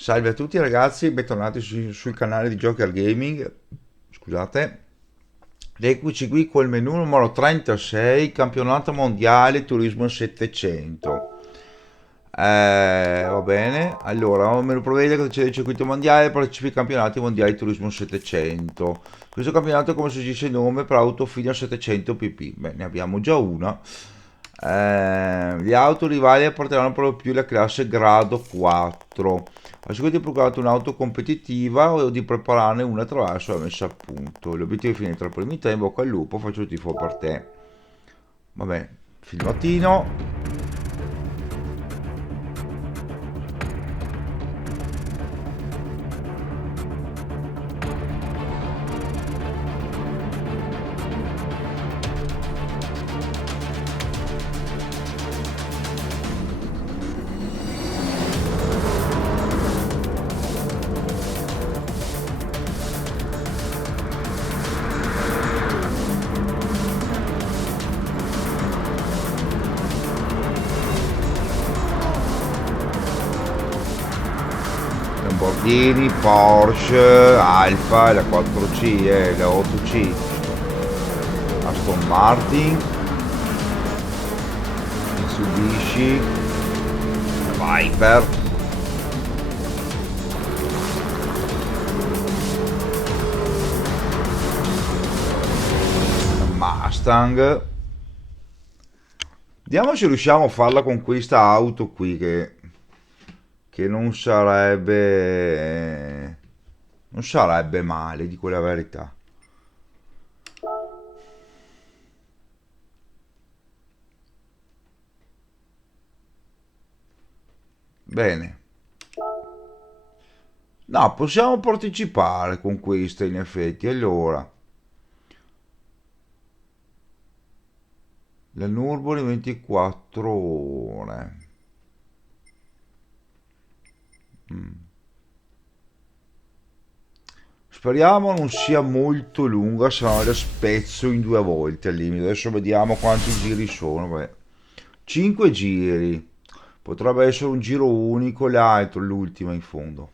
Salve a tutti ragazzi, bentornati sul canale di Joker Gaming. Scusate. Eccoci qui col menu numero 36, campionato mondiale turismo 700. Va bene, allora, il menu prevede che c'è il circuito mondiale, partecipi ai campionati mondiali turismo 700. Questo campionato, come suggerisce il nome, per auto fino a 700 pp. Beh, ne abbiamo già una. Le auto rivali apporteranno proprio più la classe grado 4. A seguito di procurare un'auto competitiva o di prepararne una attraverso la messa a punto. L'obiettivo è finire tra i primi tre, in bocca al lupo, faccio il tifo per te. Va bene, filmatino. Lamborghini, Porsche, Alfa, la 4C e la 8C, Aston Martin, Mitsubishi, Viper, Mustang. Vediamo se riusciamo a farla con questa auto qui che non sarebbe male, dico la verità. Bene. No, possiamo partecipare con questa in effetti. Allora, la Nürburgring 24 ore. Speriamo non sia molto lunga, se no la spezzo in due volte al limite. Adesso vediamo quanti giri sono. Vabbè. 5 giri. Potrebbe essere un giro unico, l'altro, l'ultima in fondo.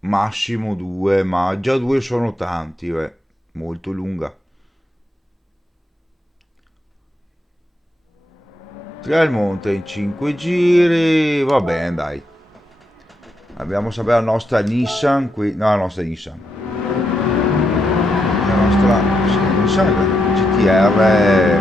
Massimo 2, ma già 2 sono tanti, beh. Molto lunga. Trial Mountain 5 giri, va bene dai. Abbiamo sempre la nostra Nissan qui, no la nostra Nissan, la nostra sì, Nissan GTR.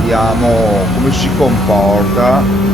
Vediamo come si comporta.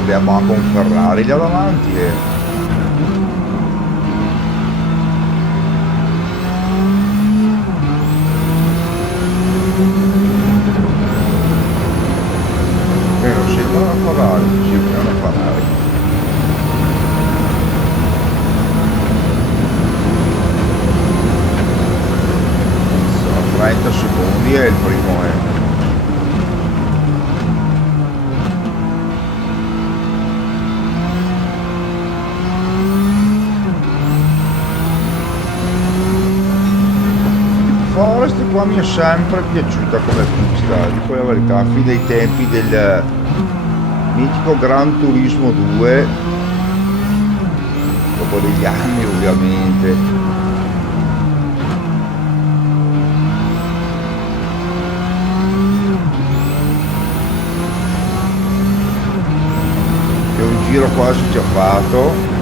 Abbiamo anche un Ferrari là davanti non sembra una Ferrari, sembra una Ferrari. Sono 30 secondi e il primo è. Forest qua mi è sempre piaciuta come pista, dico la verità, fin dai tempi del mitico Gran Turismo 2, dopo degli anni ovviamente. Che un giro quasi già fatto.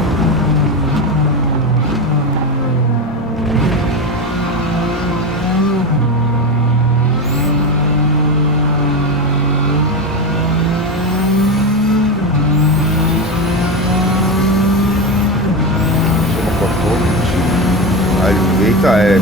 È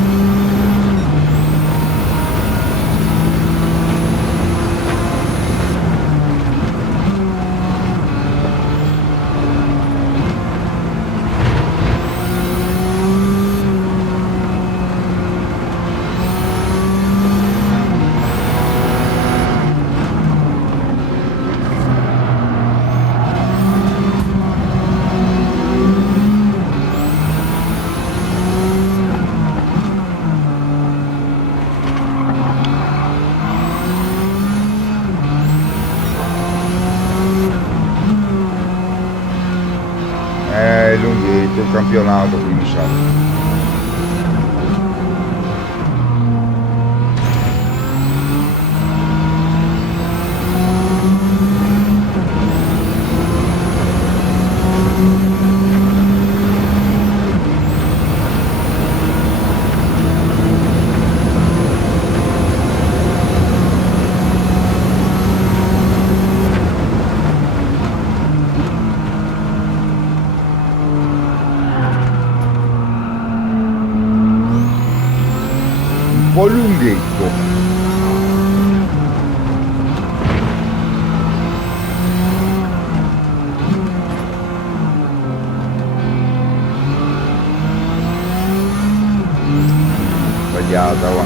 lunghetto il campionato, quindi sa. Un po' lunghetto. Sbagliata, va.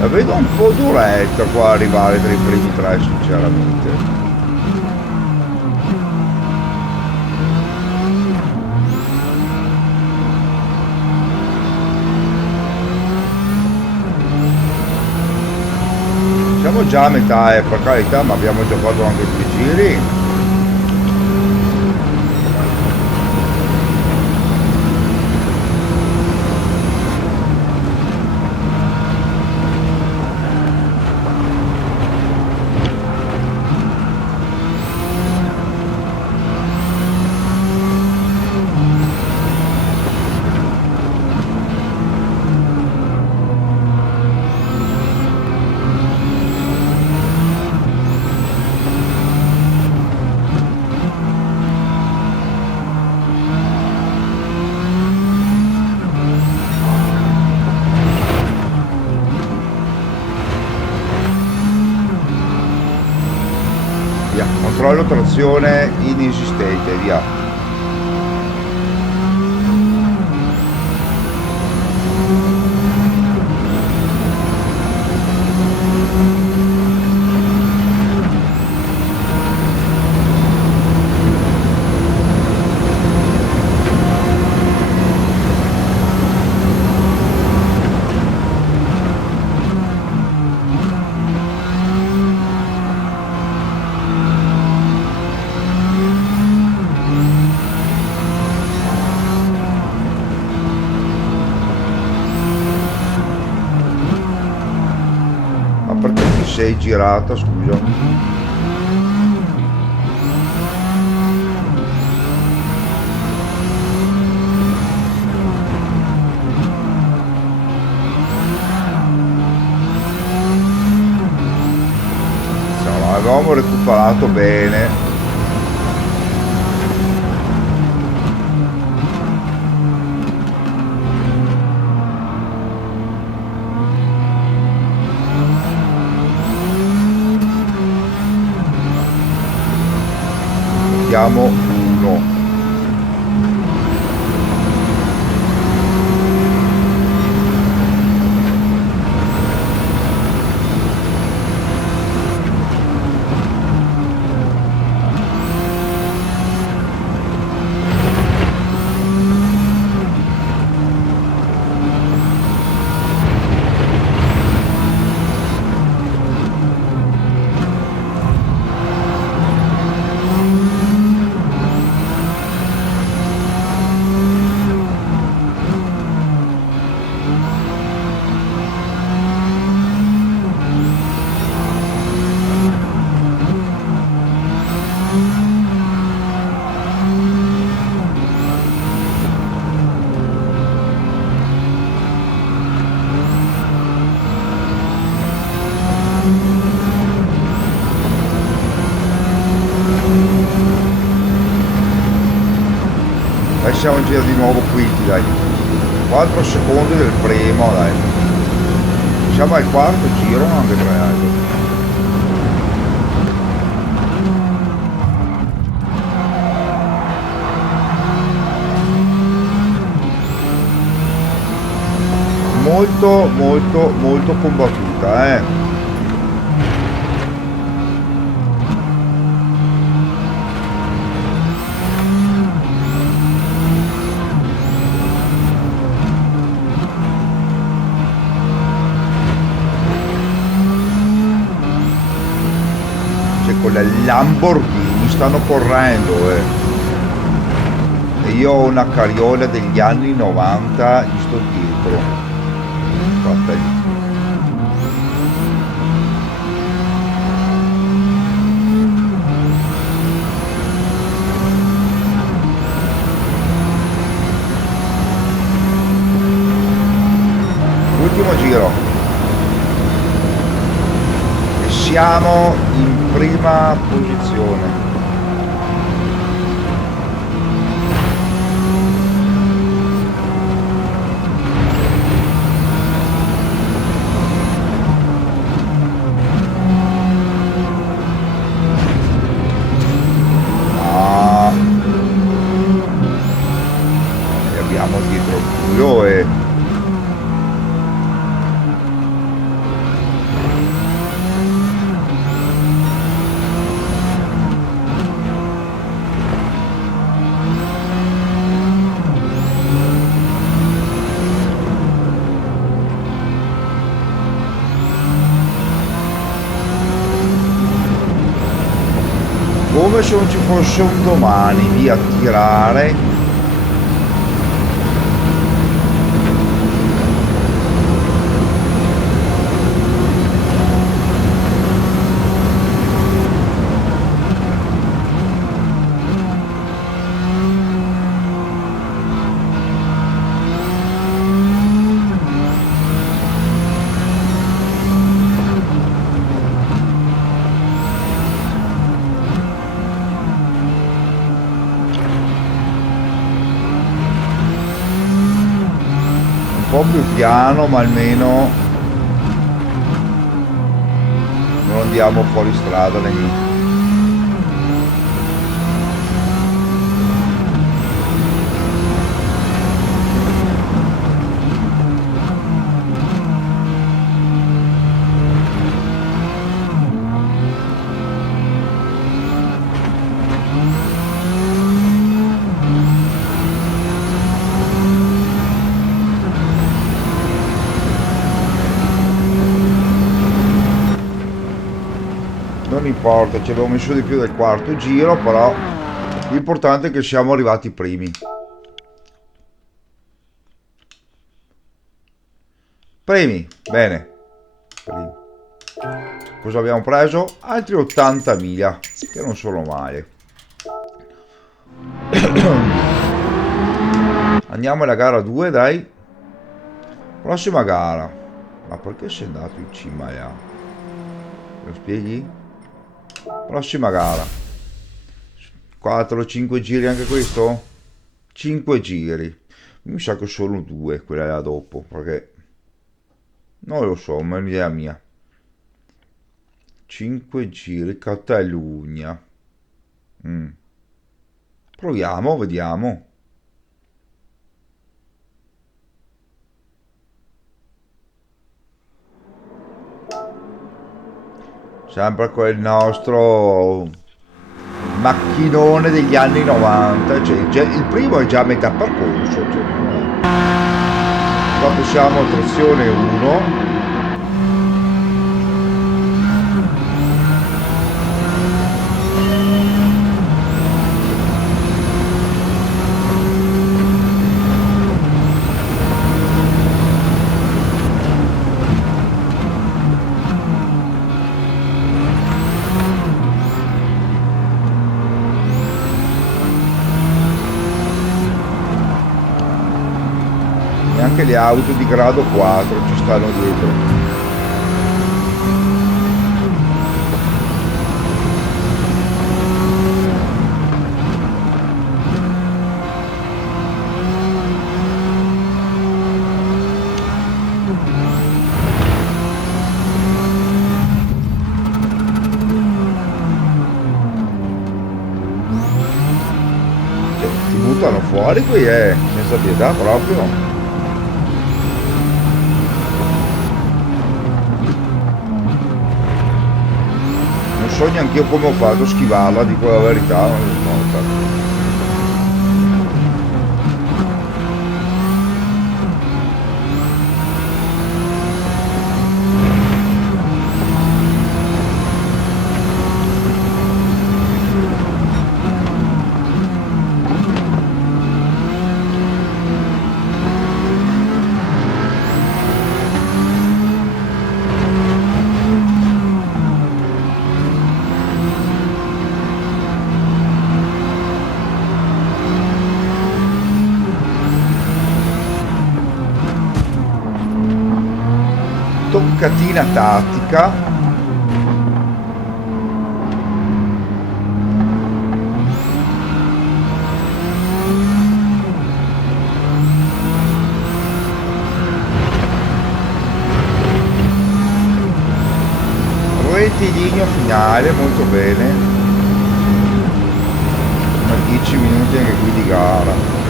La vedo un po' duretta qua arrivare tra i primi tre, sinceramente. Siamo già a metà, per carità, ma abbiamo già fatto anche 2 giri. Via, controllo trazione inesistente, via. Ma perché ti sei girata, scusa? Insomma, avevamo recuperato bene. Mettiamo 1. Dai, siamo in giro di nuovo quinti, dai. 4 secondi del primo, dai. Siamo al quarto giro, anche 3 altri. Molto molto molto combattuta, cioè con le Lamborghini stanno correndo, e io ho una carriola degli anni 90, gli sto dietro. Fratelli. Ultimo giro e siamo in prima posizione. Abbiamo dietro il culo e come se non ci fosse un domani, via tirare. Un po' più piano, ma almeno non andiamo fuori strada negli... Non importa, ci abbiamo messo di più del quarto giro, però l'importante è che siamo arrivati primi. Primi, bene. Primi. Cosa abbiamo preso? Altri 80.000, che non sono male. Andiamo alla gara 2, dai. Prossima gara. Ma perché sei andato in cima là? Lo spieghi? Prossima gara. 4-5 giri anche questo? 5 giri. Mi sa che solo 2 quella là dopo, perché non lo so, ma è un'idea mia. 5 giri, Catalogna. Proviamo, vediamo. Sempre quel nostro macchinone degli anni 90, cioè il primo è già a metà percorso, cioè, dopo siamo a trazione 1. Anche le auto di grado 4 ci stanno dietro. fuori qui, senza pietà proprio. Non so neanche io come ho fatto a schivarla, dico la verità, non lo so. Toccatina tattica. Rettilineo finale, molto bene. Ma 10 minuti anche qui di gara.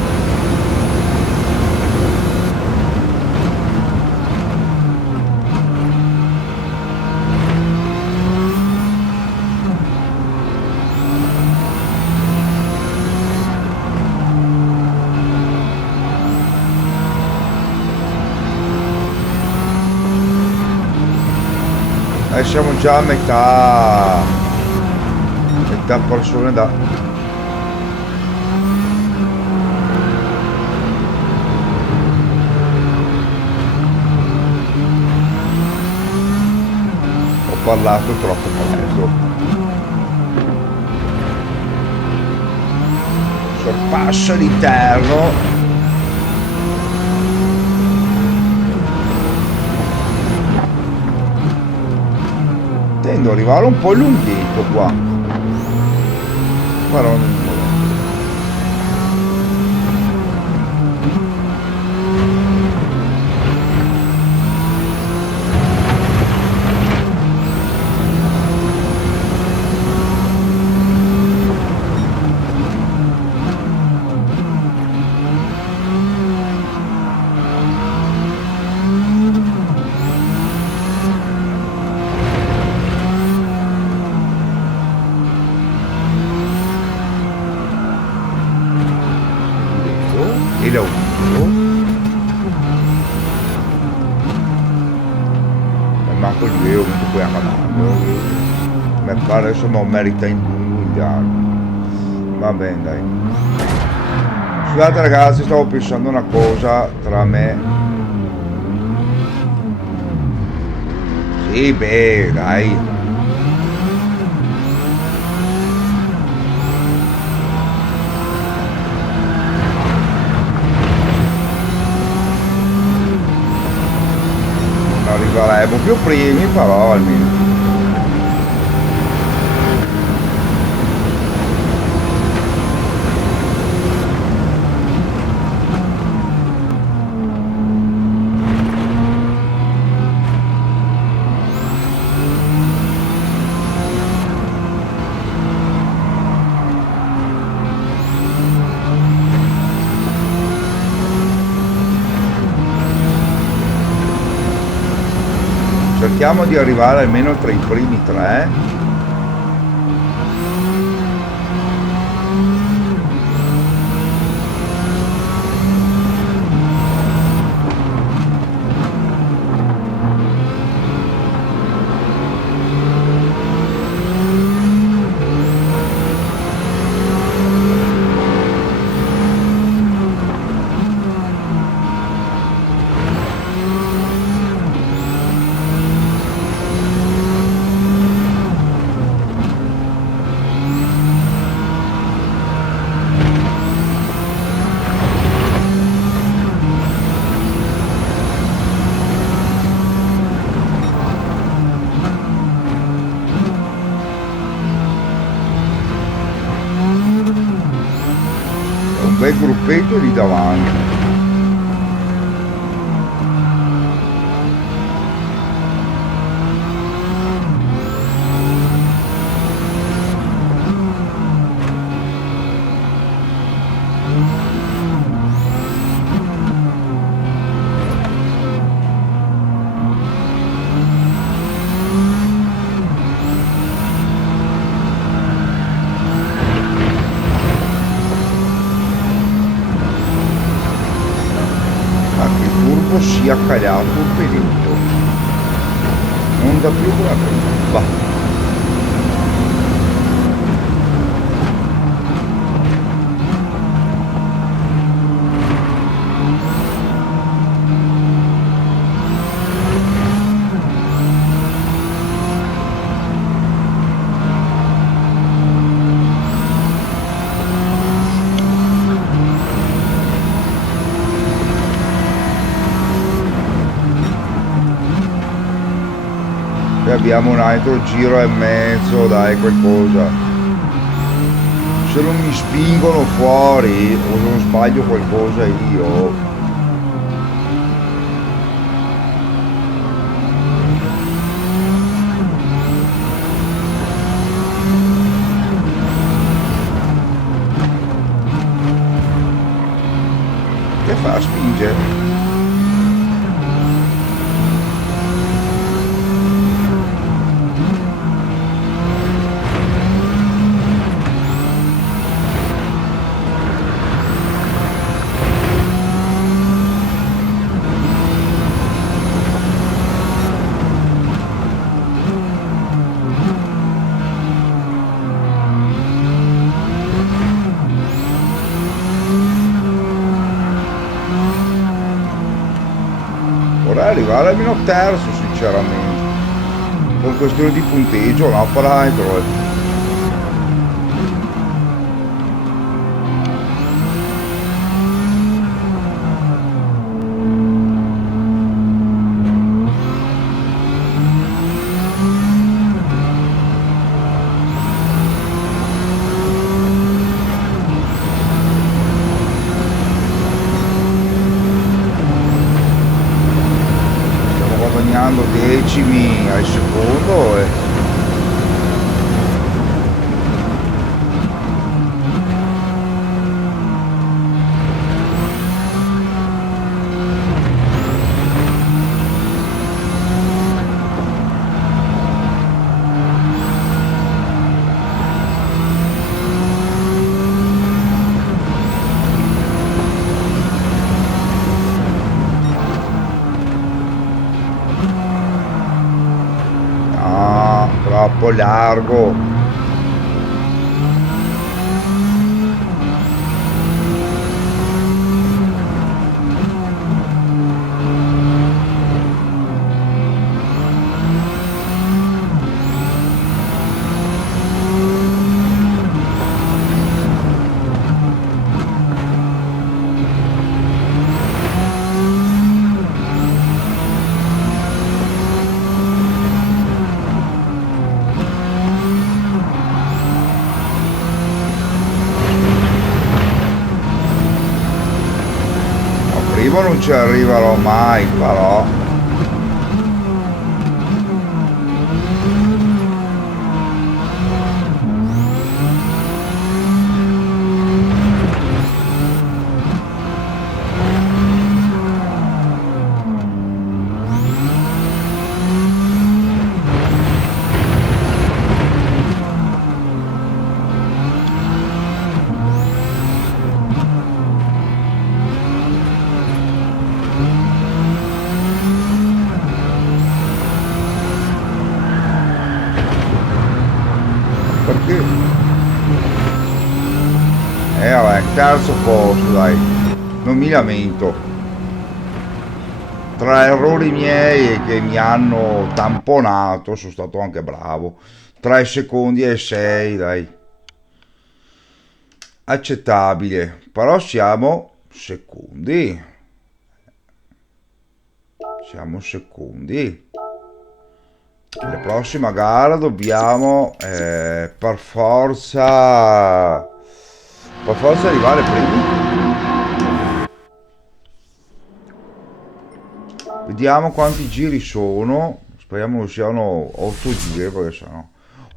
Siamo già a metà persone da ho parlato troppo presto. Sorpasso l'interno. Tendo ad arrivare un po' lunghetto qua, però e la manco il vero che poi a mi pare insomma un merita in lungo. Va bene, dai. Scusate ragazzi, stavo pensando una cosa tra me. Sì, beh, dai. Arriveremo più primi, però almeno. Cerchiamo di arrivare almeno tra i primi tre. Bel gruppetto lì davanti. moto sia cagato un pelino, non da più come prima. Va. E abbiamo un altro giro e mezzo, dai, qualcosa. Se non mi spingono fuori o se non sbaglio qualcosa io. Che fa? Spinge? Vorrei arrivare almeno terzo sinceramente. Con questione di punteggio, no, per altro. Guadagnando decimi al secondo e ah, troppo largo. Prima non ci arriverò mai, però. Perché? Vabbè, terzo posto, dai. Non mi lamento. Tra errori miei che mi hanno tamponato, sono stato anche bravo. 3 secondi e 6, dai. Accettabile. Però siamo secondi. Siamo secondi. La prossima gara dobbiamo per forza arrivare primi. Vediamo quanti giri sono. Speriamo non siano 8 giri, perché sennò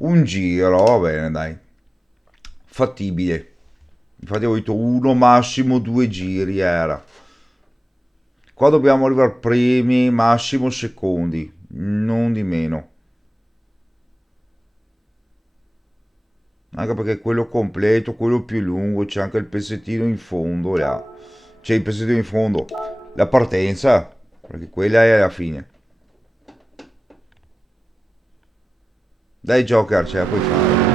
un giro, va bene, dai. Fattibile. Infatti ho detto uno, massimo 2 giri era. Qua dobbiamo arrivare primi, massimo secondi, non di meno. Anche perché quello completo, quello più lungo, c'è anche il pezzettino in fondo là. C'è il pezzettino in fondo, la partenza. perché quella è la fine. Dai Joker, ce la puoi fare.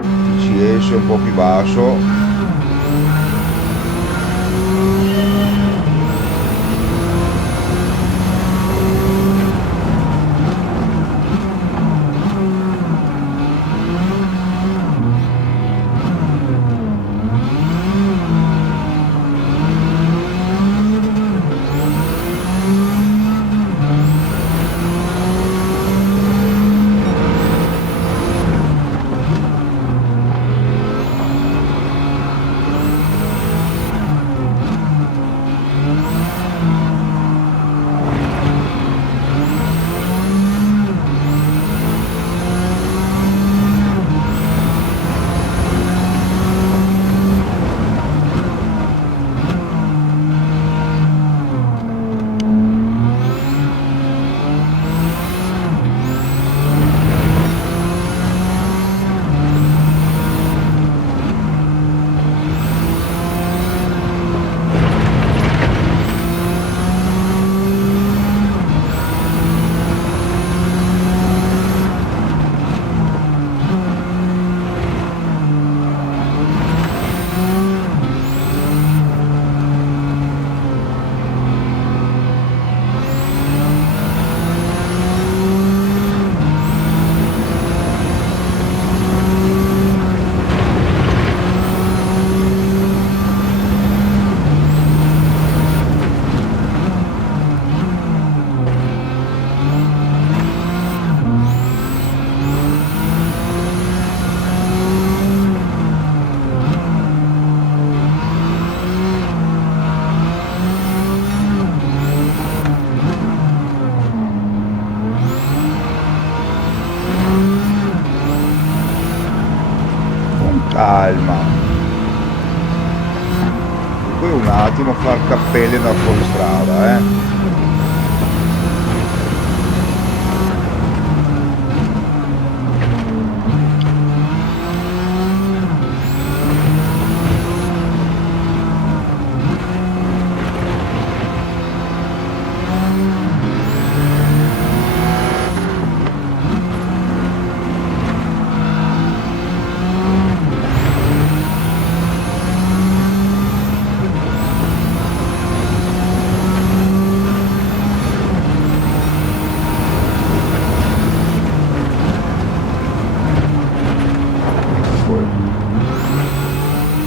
Ti ci esce un po' più basso. Calma. Poi un attimo far cappelle da fuoristrada,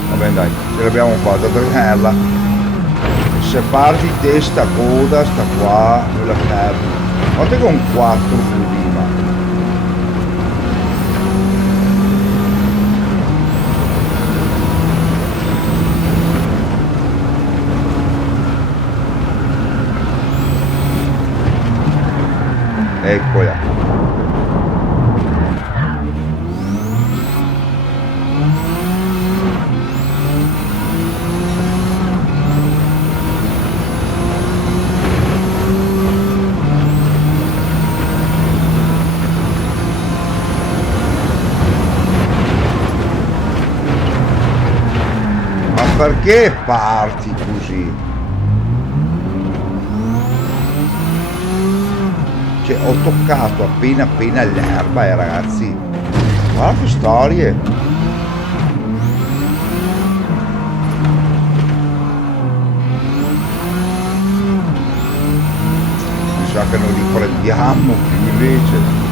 Vabbè dai, ce l'abbiamo fatta a tenerla. Se parti testa coda, sta qua, noi la fermi. Guarda con 4 prima. Eccola. Perché parti così? Cioè ho toccato appena l'erba ragazzi. Guarda che storie. Mi sa che non li prendiamo più invece.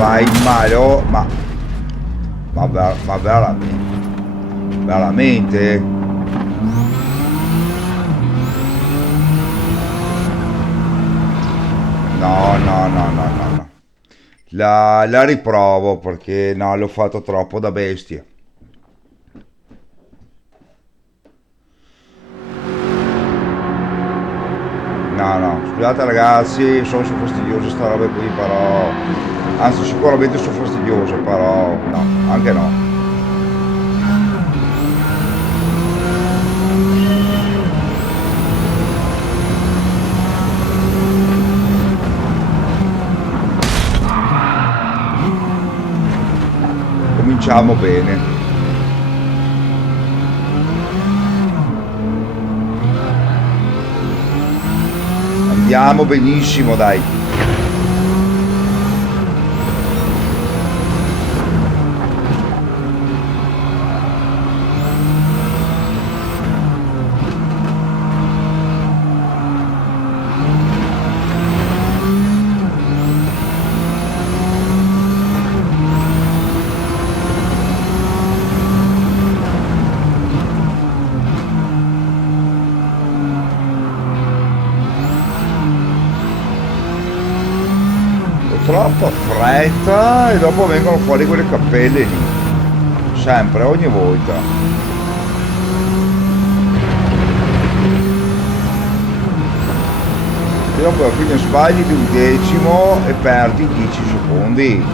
Vai male, oh, ma veramente? No. la riprovo perché no, l'ho fatto troppo da bestia. No, no, scusate ragazzi, sono fastidioso sta roba qui, però... Anzi, sicuramente sono fastidioso, però... No, anche no. Cominciamo bene. Andiamo benissimo, dai. Troppa fretta e dopo vengono fuori quelle cappelle lì. Sempre, ogni volta. E dopo alla fine sbagli di un decimo e perdi 10 secondi.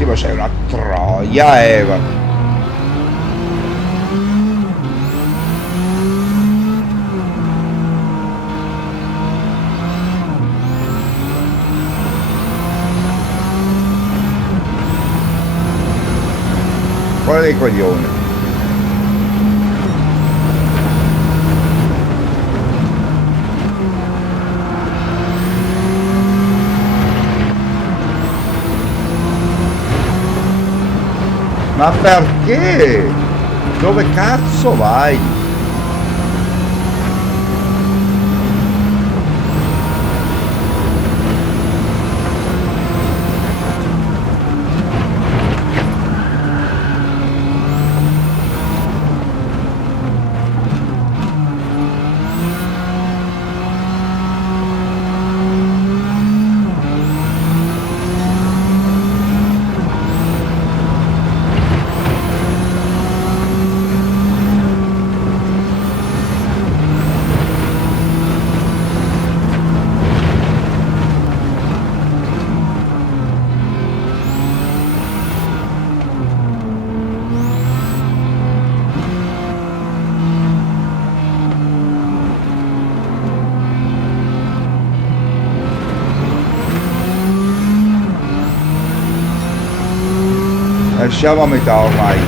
Sì, ma sei una troia, Eva. Quale dei coglioni? Ma perché? Dove cazzo vai? Siamo a metà ormai.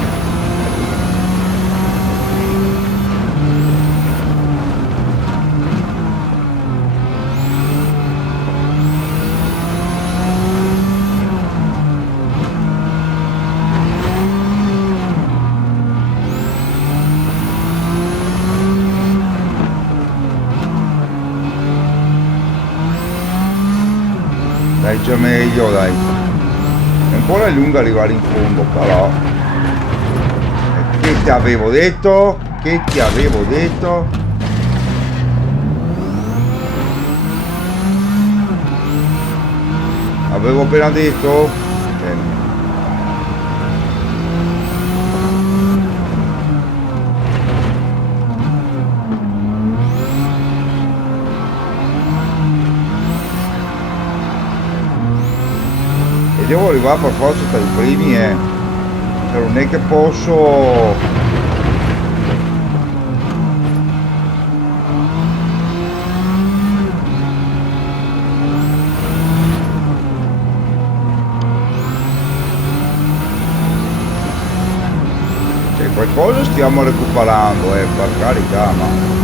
Dai, già meglio, dai. È un po' lunga arrivare in fondo, però. Che ti avevo detto? Che ti avevo detto? Avevo appena detto? arrivare per forza tra i primi, cioè non è che posso. Cioè qualcosa stiamo recuperando, per carità, ma.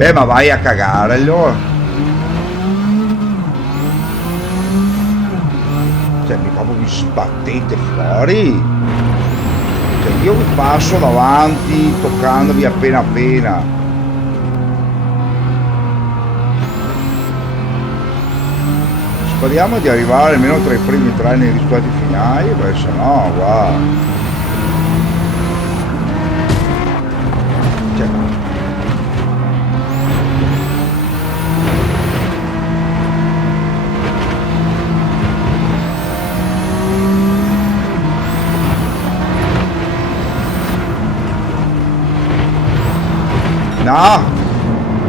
Beh, ma vai a cagare allora. Cioè, mi proprio vi sbattete fuori. Cioè, io vi passo davanti toccandovi appena appena. Speriamo di arrivare almeno tra i primi tre nei risultati finali, perché sennò, guarda. Cioè, no,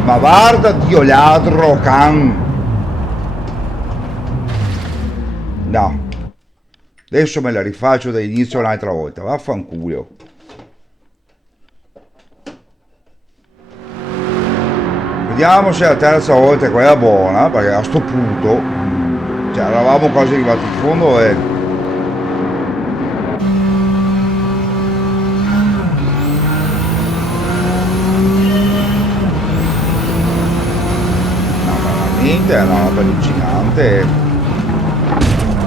ma guarda, Dio ladro, can. No, adesso me la rifaccio da inizio un'altra volta, vaffanculo. Vediamo se la terza volta è quella buona, perché a sto punto, cioè eravamo quasi arrivati in fondo e. No, veramente è una roba allucinante.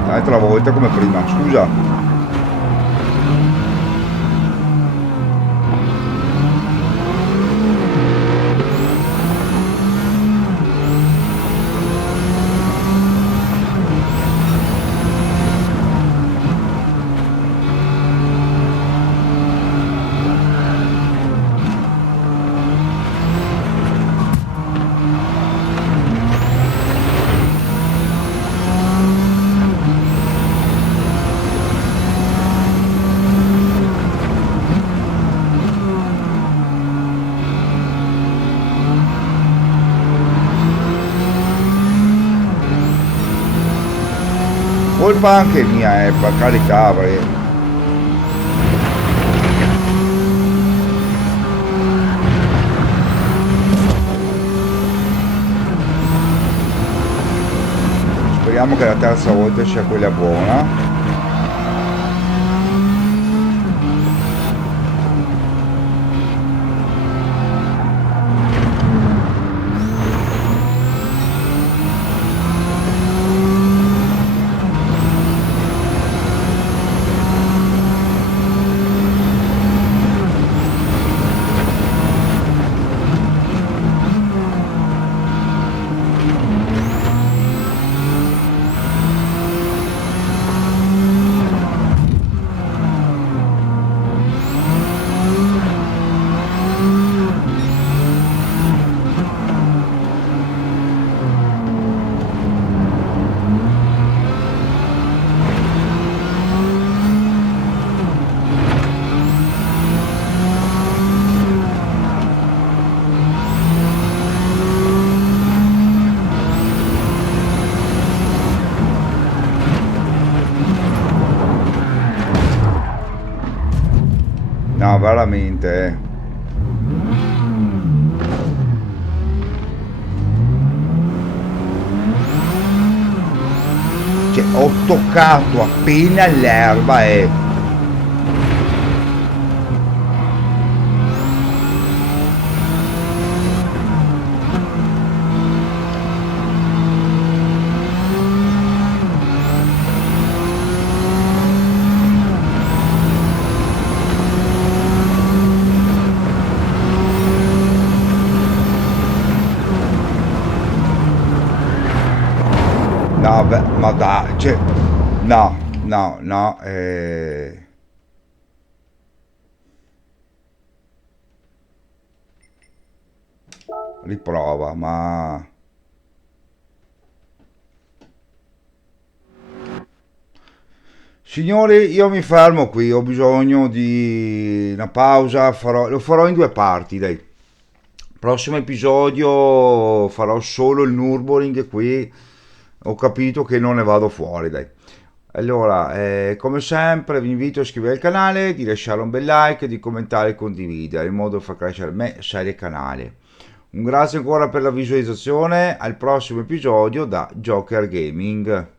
L'altra volta come prima, scusa. Colpa anche mia, per carità, perché. Speriamo che la terza volta sia quella buona. veramente, Cioè, ho toccato appena l'erba e... No, beh, ma dai, cioè... No, no, no, riprova, ma... Signori, io mi fermo qui, ho bisogno di una pausa, lo farò in due parti, dai. Prossimo episodio farò solo il Nürburgring qui, ho capito che non ne vado fuori, dai. Allora, come sempre vi invito a iscrivervi al canale, di lasciare un bel like, di commentare e condividere, in modo da far crescere me, serie e canale. Un grazie ancora per la visualizzazione, al prossimo episodio da Joker Gaming.